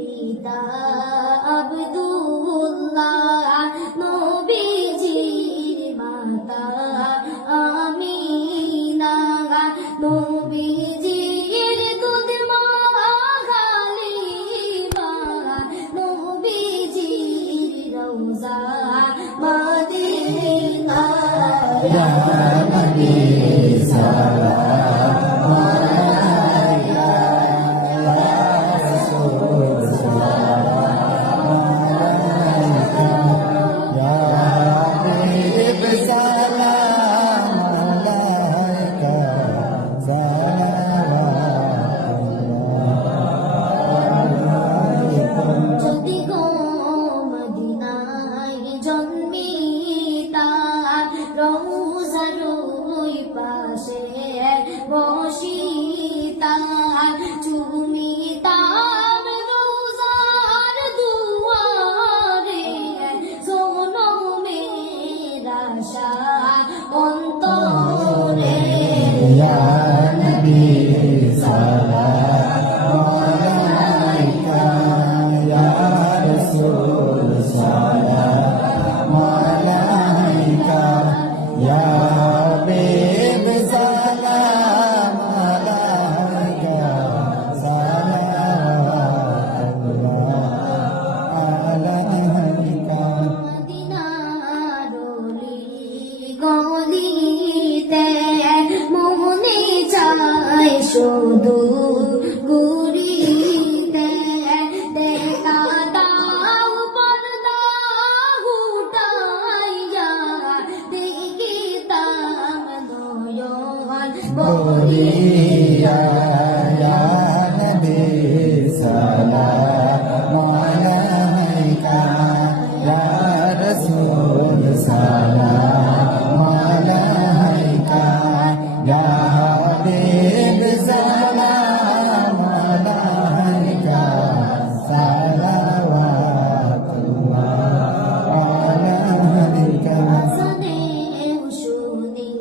পিতা আব্দুল্লাহ, নবীজির মাতা আমিনা, নবীজির দুধ মা হালিমা, নবীজির রওজা মদিনা। ইয়া নবী সালাম আলাইকা, ইয়া রাসূল সালাম আলাইকা, ইয়া হাবিব সালাম আলাইকা, সালাওয়াতুল্লাহ। যদি গো মদিনায় জন্মিতা, রওজার ওই পাশে বসিতা, চুমিতাম রওজার দুয়ারে, জনমের আশা অন্তরে। ইয়া নবী সালাম আলাইকা, ইয়া রাসূল সালাম আলাইকা, ইয়া হাবিব সালাম আলাইকা, সালাওয়াতুল্লাহ আলাইকা। মদিনার অলি গলিতে মনে চায় শুধু ঘুরিতে, দেখা দাও পর্দা উঠাইয়া, দেখিতাম নয়ন ভরিয়া। ইয়া নবী সালাম আলাইকা, ইয়া রাসূল সালাম আলাইকা, ইয়া হাবিব সালাম আলাইকা, সালাওয়াতুল্লাহ আলাইকা। আজানেও শুনি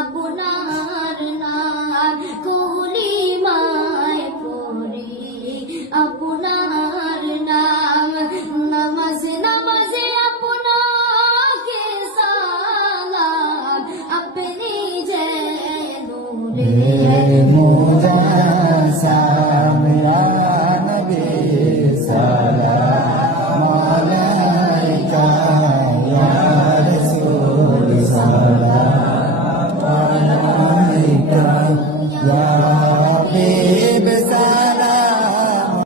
আপনার নাম, কলিমায় পড়ি আপনার